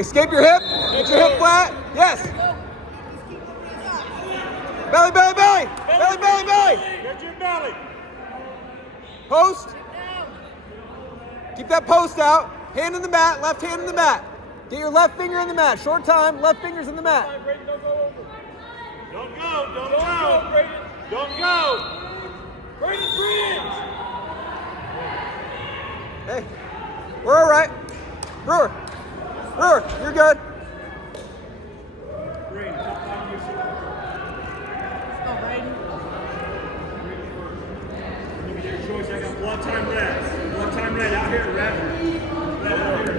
Escape your hip. Get your hip flat. Yes. Belly, belly, belly. Belly, belly, belly. Get your belly. Post. Keep that post out. Hand in the mat. Left hand in the mat. Get your left finger in the mat. Short time. Left finger's in the mat. Don't go. Don't go. Brayden. Don't go. Brayden, breathe. Hey, we're all right. Brewer, you're good. Brayden, give me your choice. I got one time red. One time red out here, red. Red out here.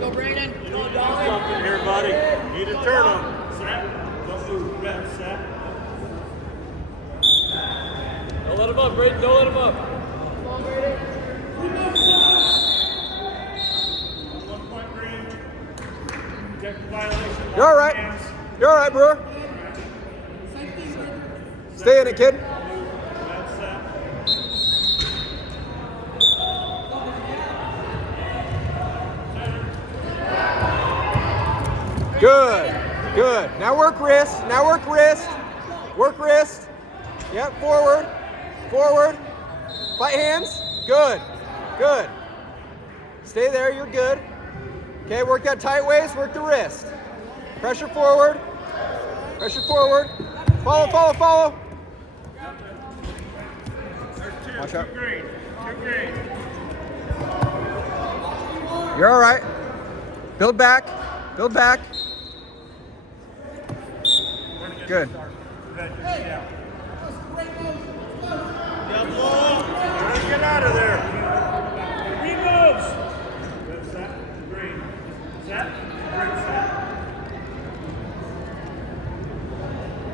Go, Brayden. Go, something here, buddy. Need to turn him. Set. Don't move. Red. Set. Don't let him up, Brayden. Don't let him up. 1 point green. Technical violation. You're all right. You're all right, Brewer. Stay in it, kid. Red set. Good. Good. Now work wrist. Now work wrist. Work wrist. Yep, forward. Forward. Fight hands. Good. Good. Stay there. You're good. Okay, work that tight waist. Work the wrist. Pressure forward. Pressure forward. Follow, follow, follow. Watch out. Two green. You're all right. Build back. Build back. Good. Get out of there. Green moves. Red set. Green. Set. Green set.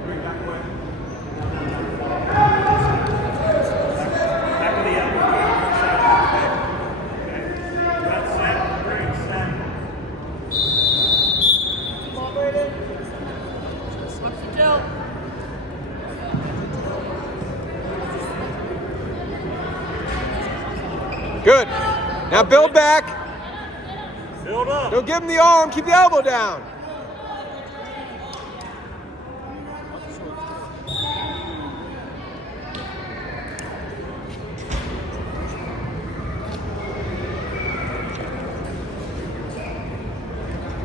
Green back away. Back of the elbow. Okay. Red set. Green set. Come on, Brayden. Watch the gel. Good. Now build back. Build up. Don't give him the arm. Keep the elbow down.